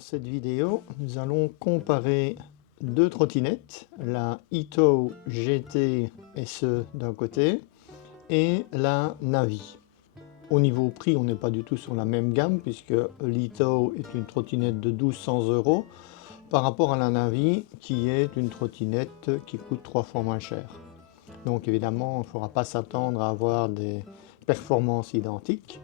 cette vidéo, nous allons comparer deux trottinettes, la Ito GT SE d'un côté et la Navi. Au niveau prix, on n'est pas du tout sur la même gamme puisque l'Ito est une trottinette de 1200 € par rapport à la Navi qui est une trottinette qui coûte 3 fois moins cher. Donc évidemment, il ne faudra pas s'attendre à avoir des performances identiques.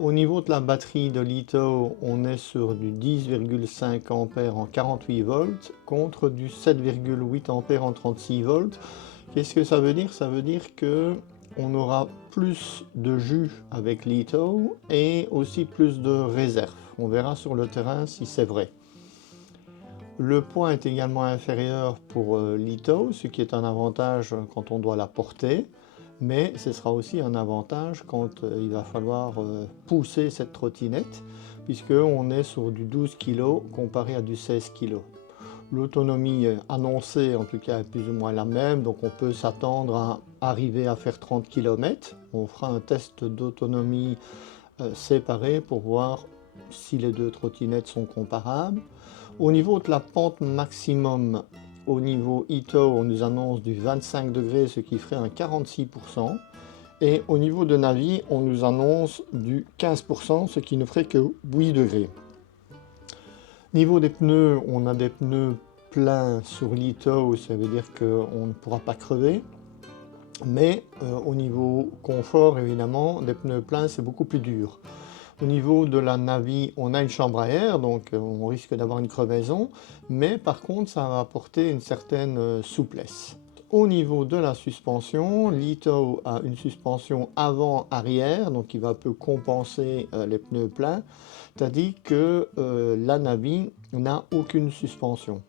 Au niveau de la batterie de l'Ito, on est sur du 10,5 A en 48 volts contre du 7,8 A en 36 volts. Qu'est-ce que ça veut dire? Ça veut dire que on aura plus de jus avec l'Ito et aussi plus de réserve. On verra sur le terrain si c'est vrai. Le poids est également inférieur pour l'Ito, ce qui est un avantage quand on doit la porter. Mais ce sera aussi un avantage quand il va falloir pousser cette trottinette, puisqu'on est sur du 12 kg comparé à du 16 kg. L'autonomie annoncée, en tout cas, est plus ou moins la même, donc on peut s'attendre à arriver à faire 30 km. On fera un test d'autonomie séparé pour voir si les deux trottinettes sont comparables. Au niveau de la pente maximum, au niveau Ito, on nous annonce du 25 degrés, ce qui ferait un 46%. Et au niveau de Navi, on nous annonce du 15%, ce qui ne ferait que 8 degrés. Niveau des pneus, on a des pneus pleins sur l'Ito, ça veut dire qu'on ne pourra pas crever. Mais au niveau confort, évidemment, des pneus pleins, c'est beaucoup plus dur. Au niveau de la Navi, on a une chambre à air, donc on risque d'avoir une crevaison, mais par contre, ça va apporter une certaine souplesse. Au niveau de la suspension, l'Ito a une suspension avant-arrière, donc il va un peu compenser les pneus pleins, tandis que la Navi n'a aucune suspension.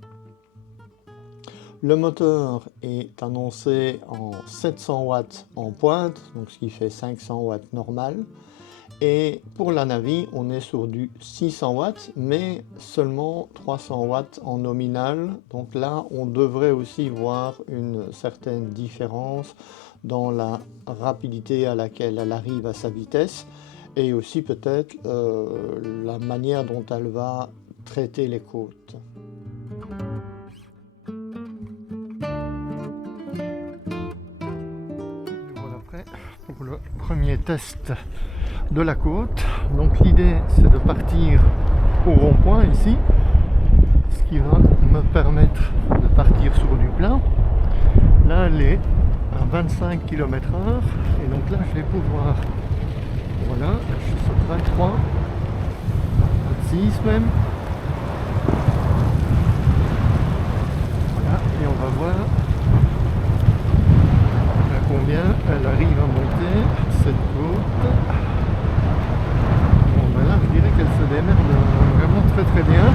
Le moteur est annoncé en 700 watts en pointe, donc ce qui fait 500 watts normal. Et pour la Navi, on est sur du 600 watts, mais seulement 300 watts en nominal. Donc là, on devrait aussi voir une certaine différence dans la rapidité à laquelle elle arrive à sa vitesse et aussi peut-être la manière dont elle va traiter les côtes. Voilà prêt pour le premier test de la côte. Donc l'idée c'est de partir au rond-point ici, ce qui va me permettre de partir sur du plat. Là elle est à 25 km/h et donc là je vais pouvoir, voilà, je suis sur 23, 26 même. Voilà, et on va voir à combien elle arrive à monter cette côte. Je dirais qu'elle se démerde vraiment très bien,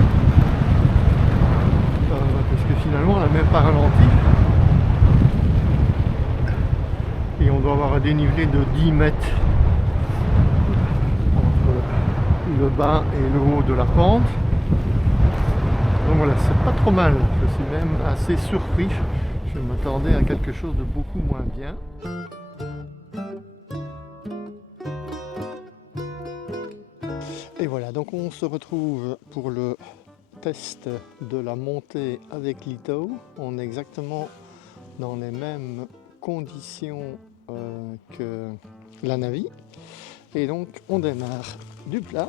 parce que finalement elle n'a même pas ralenti et on doit avoir un dénivelé de 10 mètres entre le bas et le haut de la pente. Donc voilà, c'est pas trop mal, je suis même assez surpris, je m'attendais à quelque chose de beaucoup moins bien. Et voilà, donc on se retrouve pour le test de la montée avec l'Ito. On est exactement dans les mêmes conditions que la Navi. Et donc on démarre du plat.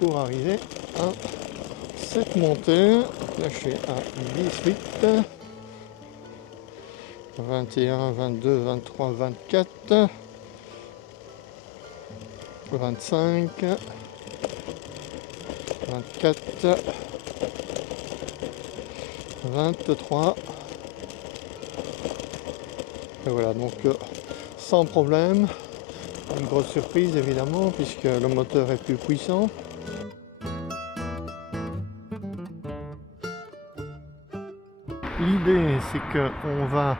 Pour arriver à cette montée. Là je suis à 18. 21, 22, 23, 24, 25, 24, 23. Et voilà, donc sans problème. Une grosse surprise évidemment puisque le moteur est plus puissant. L'idée c'est qu'on va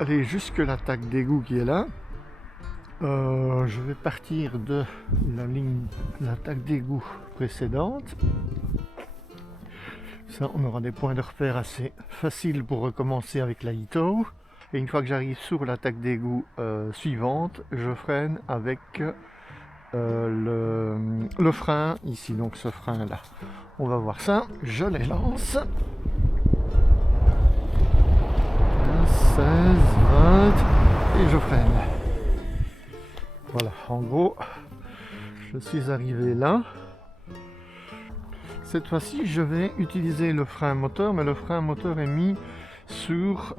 aller jusque l'attaque d'égout qui est là. Je vais partir de la ligne l'attaque d'égout précédente. Ça, on aura des points de repère assez faciles pour recommencer avec la Ito. Et une fois que j'arrive sur l'attaque d'égout suivante, je freine avec le frein ici, donc ce frein là. On va voir ça, je les lance. 16, 20 et je freine. Voilà, en gros, je suis arrivé là. Cette fois-ci, je vais utiliser le frein moteur, mais le frein moteur est mis sur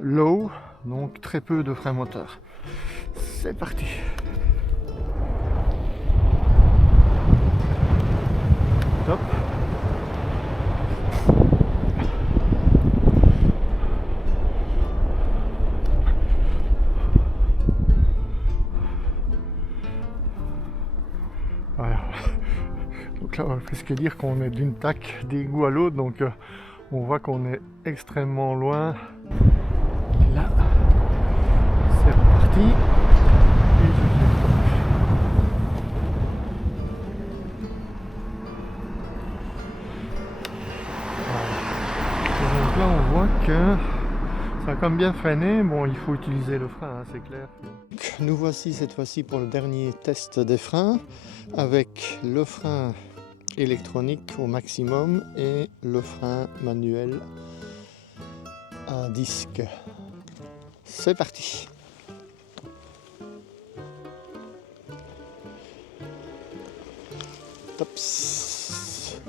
low, donc très peu de frein moteur. C'est parti. Top. Voilà. Donc là, on va presque dire qu'on est d'une taque d'égout à l'autre, donc on voit qu'on est extrêmement loin. Là, c'est reparti. Donc là, on voit que ça a quand même bien freiné. Bon, il faut utiliser le frein, hein, c'est clair. Nous voici cette fois-ci pour le dernier test des freins, avec le frein électronique au maximum et le frein manuel à disque. C'est parti. Tops.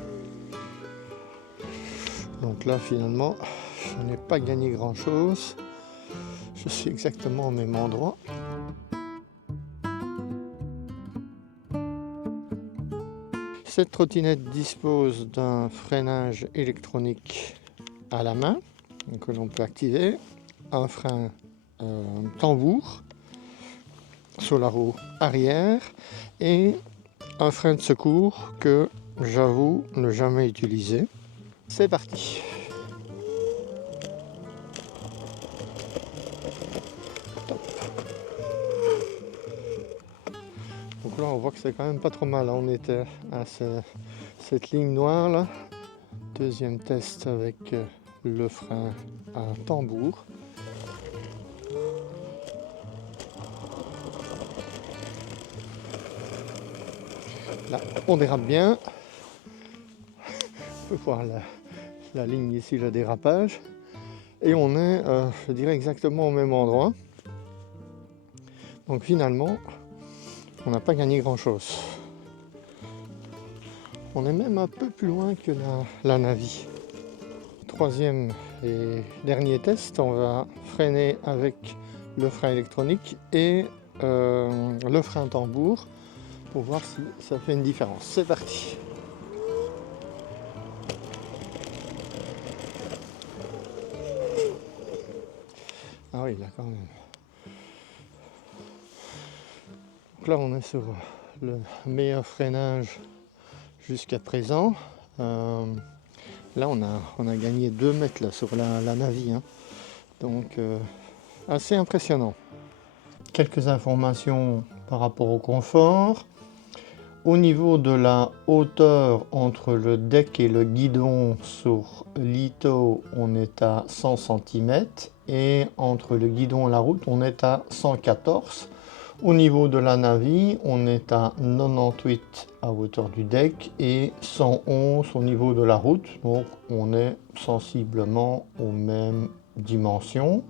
Donc là finalement je n'ai pas gagné grand chose, je suis exactement au même endroit. Cette trottinette dispose d'un freinage électronique à la main que l'on peut activer, un frein tambour sur la roue arrière et un frein de secours que j'avoue ne jamais utiliser. C'est parti. Top. Donc là on voit que c'est quand même pas trop mal, on était à cette ligne noire là. Deuxième test avec le frein à tambour. Là on dérape bien. On peut voir la ligne ici, le dérapage. Et on est, je dirais, exactement au même endroit. Donc finalement, on n'a pas gagné grand chose. On est même un peu plus loin que la Navi. Troisième et dernier test, on va freiner avec le frein électronique et le frein tambour pour voir si ça fait une différence. C'est parti. Ah oui, là quand même. Donc là on est sur le meilleur freinage jusqu'à présent. Là on a gagné 2 mètres là, sur la Navi, hein. Donc assez impressionnant. Quelques informations par rapport au confort. Au niveau de la hauteur entre le deck et le guidon sur l'Ito, on est à 100 cm et entre le guidon et la route, on est à 114. Au niveau de la Navi, on est à 98 à hauteur du deck et 111 au niveau de la route. Donc on est sensiblement aux mêmes dimensions.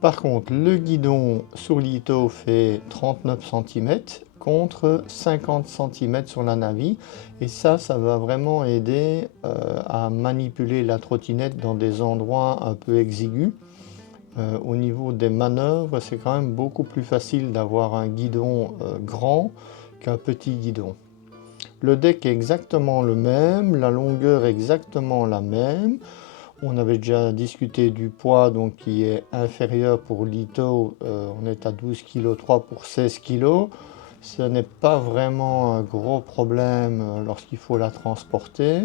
Par contre, le guidon sur l'Ito fait 39 cm contre 50 cm sur la Navi. Et ça va vraiment aider à manipuler la trottinette dans des endroits un peu exigus. Au niveau des manœuvres, c'est quand même beaucoup plus facile d'avoir un guidon grand qu'un petit guidon. Le deck est exactement le même, la longueur est exactement la même. On avait déjà discuté du poids, donc qui est inférieur pour l'Ito, on est à 12,3 kg pour 16 kg. Ce n'est pas vraiment un gros problème lorsqu'il faut la transporter.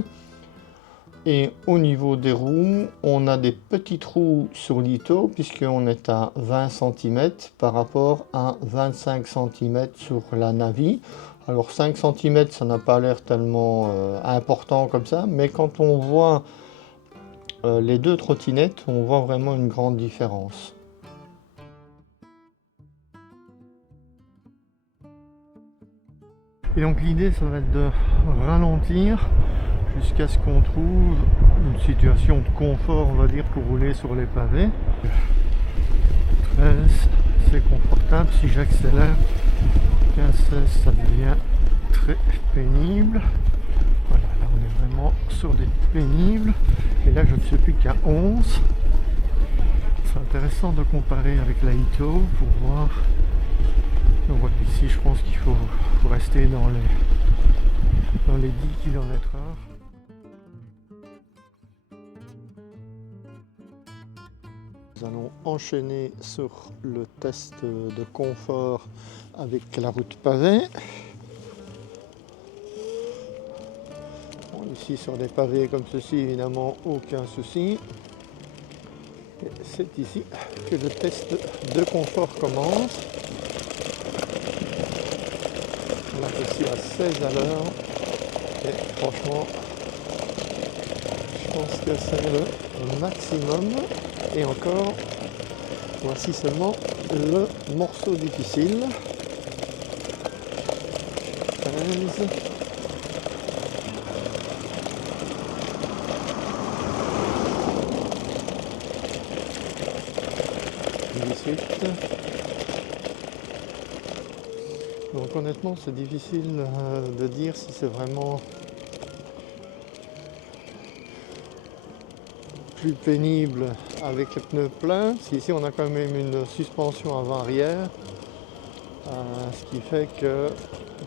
Et au niveau des roues, on a des petites roues sur l'Ito puisqu'on est à 20 cm par rapport à 25 cm sur la Navi. Alors 5 cm, ça n'a pas l'air tellement important comme ça, mais quand on voit les deux trottinettes, on voit vraiment une grande différence. Et donc l'idée, ça va être de ralentir jusqu'à ce qu'on trouve une situation de confort, on va dire, pour rouler sur les pavés. 13, c'est confortable. Si j'accélère, 15, 16, ça devient très pénible. Voilà, là on est vraiment sur des pénibles. Et là je ne sais plus qu'à 11. C'est intéressant de comparer avec la Ito pour voir. Donc voilà, ici je pense qu'il faut rester dans les 10 km/h. Nous allons enchaîner sur le test de confort avec la route pavée. Bon, ici sur des pavés comme ceci, évidemment aucun souci. C'est ici que le test de confort commence. On a ici à 16 à l'heure et franchement je pense que c'est le maximum. Et encore, voici seulement le morceau difficile. 13. 18. Donc honnêtement, c'est difficile de dire si c'est vraiment plus pénible avec les pneus pleins. Ici on a quand même une suspension avant-arrière, ce qui fait que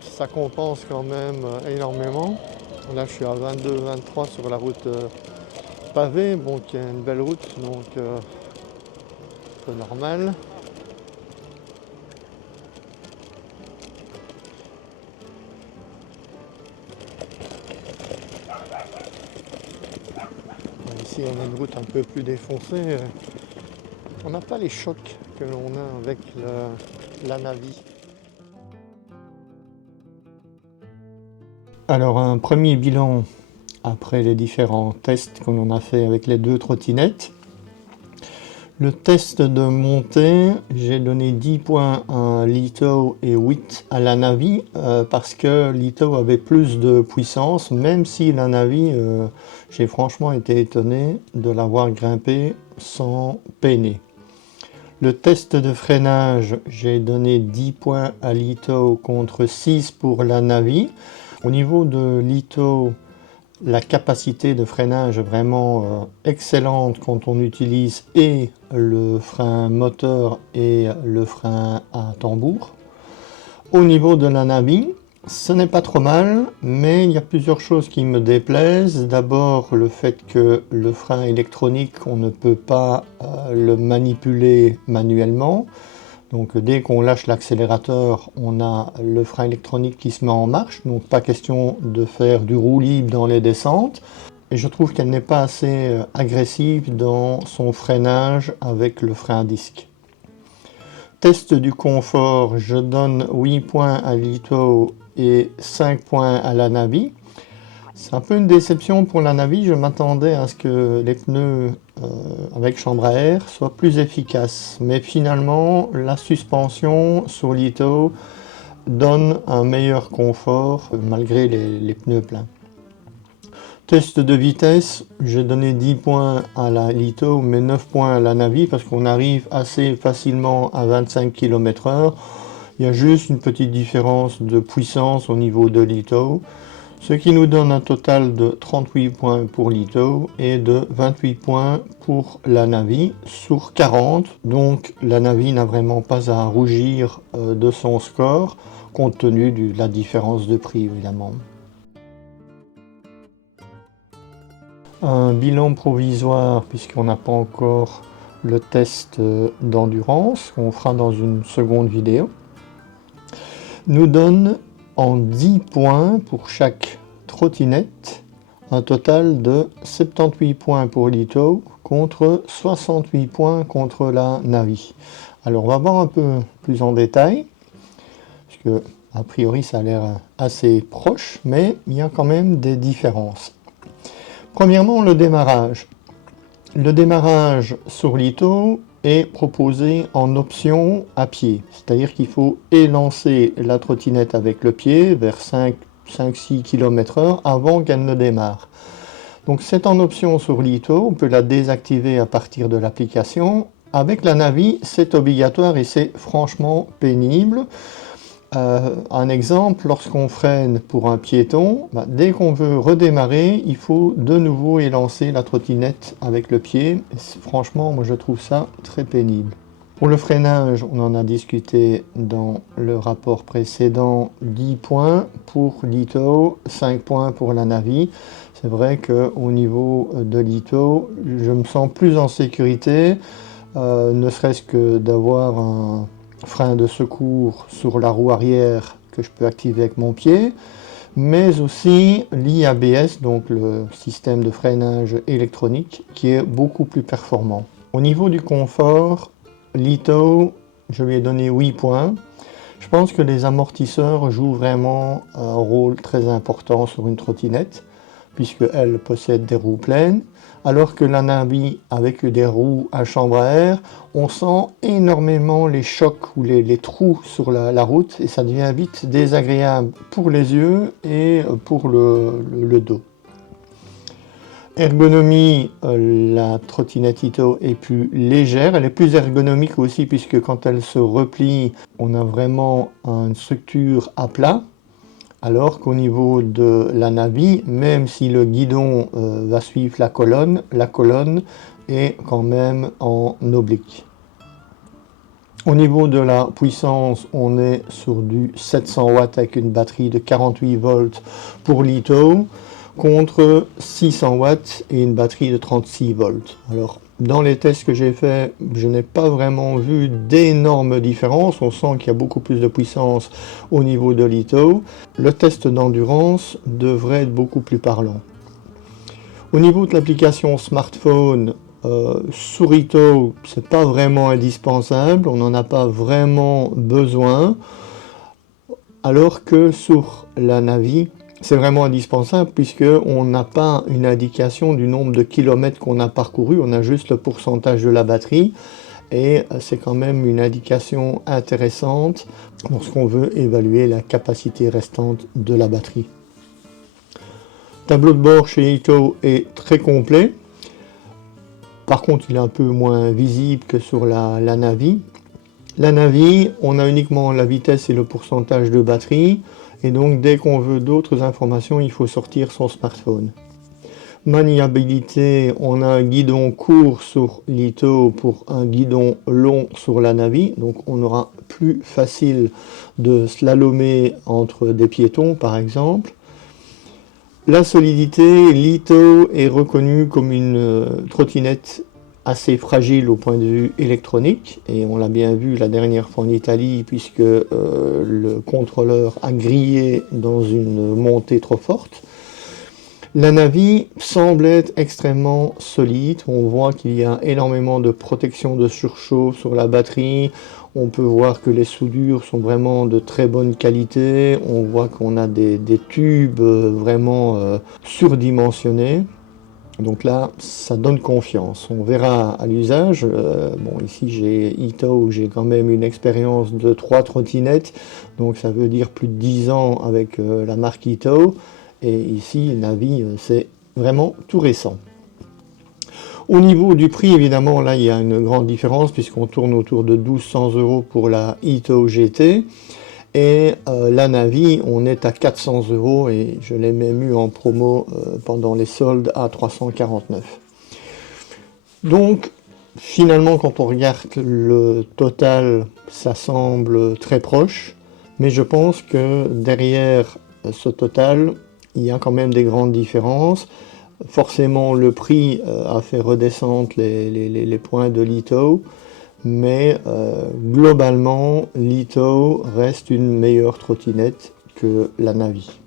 ça compense quand même énormément. Là je suis à 22-23 sur la route pavée, bon qui est une belle route, donc un peu normal. Ici on a une route un peu plus défoncée. On n'a pas les chocs que l'on a avec la Navi. Alors un premier bilan après les différents tests que l'on a fait avec les deux trottinettes. Le test de montée, j'ai donné 10 points à l'Ito et 8 à la Navi parce que l'Ito avait plus de puissance, même si la Navi, j'ai franchement été étonné de l'avoir grimpé sans peiner. Le test de freinage, j'ai donné 10 points à l'Ito contre 6 pour la Navi. Au niveau de l'Ito, la capacité de freinage est vraiment excellente quand on utilise et le frein moteur et le frein à tambour. Au niveau de la Navi, ce n'est pas trop mal, mais il y a plusieurs choses qui me déplaisent. D'abord le fait que le frein électronique, on ne peut pas le manipuler manuellement. Donc dès qu'on lâche l'accélérateur, on a le frein électronique qui se met en marche, donc pas question de faire du roue libre dans les descentes. Et je trouve qu'elle n'est pas assez agressive dans son freinage avec le frein à disque. Test du confort, je donne 8 points à l'Ito et 5 points à la Navi. C'est un peu une déception pour la Navi, je m'attendais à ce que les pneus avec chambre à air soient plus efficaces. Mais finalement, la suspension sur l'Ito donne un meilleur confort malgré les pneus pleins. Test de vitesse, j'ai donné 10 points à la l'Ito, mais 9 points à la Navi parce qu'on arrive assez facilement à 25 km/h. Il y a juste une petite différence de puissance au niveau de l'Ito, ce qui nous donne un total de 38 points pour l'Ito et de 28 points pour la Navi sur 40. Donc la Navi n'a vraiment pas à rougir de son score, compte tenu de la différence de prix évidemment. Un bilan provisoire, puisqu'on n'a pas encore le test d'endurance, qu'on fera dans une seconde vidéo, nous donne en 10 points pour chaque trottinette, un total de 78 points pour l'Ito contre 68 points contre la Navi. Alors on va voir un peu plus en détail, puisque a priori ça a l'air assez proche, mais il y a quand même des différences. Premièrement, le démarrage. Le démarrage sur l'Ito est proposé en option à pied, c'est-à-dire qu'il faut élancer la trottinette avec le pied vers 5-6 km/h avant qu'elle ne démarre. Donc c'est en option sur l'Ito, on peut la désactiver à partir de l'application. Avec la Navi, c'est obligatoire et c'est franchement pénible. Un exemple, lorsqu'on freine pour un piéton, dès qu'on veut redémarrer, il faut de nouveau élancer la trottinette avec le pied. Franchement, moi je trouve ça très pénible. Pour le freinage, on en a discuté dans le rapport précédent, 10 points pour l'Ito, 5 points pour la Navi. C'est vrai qu'au niveau de l'Ito, je me sens plus en sécurité, ne serait-ce que d'avoir un frein de secours sur la roue arrière que je peux activer avec mon pied, mais aussi l'IABS, donc le système de freinage électronique, qui est beaucoup plus performant. Au niveau du confort, l'Ito, je lui ai donné 8 points. Je pense que les amortisseurs jouent vraiment un rôle très important sur une trottinette, puisqu'elle possède des roues pleines, alors que la Navi, avec des roues à chambre à air, on sent énormément les chocs ou les trous sur la route, et ça devient vite désagréable pour les yeux et pour le dos. Ergonomie, la trottinette Ito est plus légère, elle est plus ergonomique aussi puisque quand elle se replie, on a vraiment une structure à plat, alors qu'au niveau de la Navi, même si le guidon va suivre la colonne est quand même en oblique. Au niveau de la puissance, on est sur du 700 watts avec une batterie de 48 volts pour l'Ito, contre 600 watts et une batterie de 36 volts. Alors, dans les tests que j'ai faits, je n'ai pas vraiment vu d'énormes différences. On sent qu'il y a beaucoup plus de puissance au niveau de l'Ito. Le test d'endurance devrait être beaucoup plus parlant. Au niveau de l'application smartphone, sur Ito, c'est pas vraiment indispensable, on n'en a pas vraiment besoin, alors que sur la Navi, c'est vraiment indispensable puisqu'on n'a pas une indication du nombre de kilomètres qu'on a parcouru, on a juste le pourcentage de la batterie et c'est quand même une indication intéressante lorsqu'on veut évaluer la capacité restante de la batterie. Le tableau de bord chez Ito est très complet. Par contre, il est un peu moins visible que sur la Navi. La Navi, on a uniquement la vitesse et le pourcentage de batterie. Et donc, dès qu'on veut d'autres informations, il faut sortir son smartphone. Maniabilité, on a un guidon court sur l'Ito pour un guidon long sur la Navi. Donc, on aura plus facile de slalomer entre des piétons, par exemple. La solidité, l'Ito est reconnue comme une trottinette assez fragile au point de vue électronique, et on l'a bien vu la dernière fois en Italie, puisque le contrôleur a grillé dans une montée trop forte. La Navi semble être extrêmement solide, on voit qu'il y a énormément de protection de surchauffe sur la batterie, on peut voir que les soudures sont vraiment de très bonne qualité, on voit qu'on a des tubes vraiment surdimensionnés. Donc là, ça donne confiance. On verra à l'usage. Bon, ici, j'ai Ito, j'ai quand même une expérience de 3 trottinettes. Donc ça veut dire plus de 10 ans avec la marque Ito. Et ici, Navi, c'est vraiment tout récent. Au niveau du prix, évidemment, là, il y a une grande différence puisqu'on tourne autour de 1 200 € pour la Ito GT. Et la Navi, on est à 400 € et je l'ai même eu en promo pendant les soldes à 349. Donc, finalement, quand on regarde le total, ça semble très proche. Mais je pense que derrière ce total, il y a quand même des grandes différences. Forcément, le prix a fait redescendre les points de l'Ito. Mais globalement, l'Ito reste une meilleure trottinette que la Navi.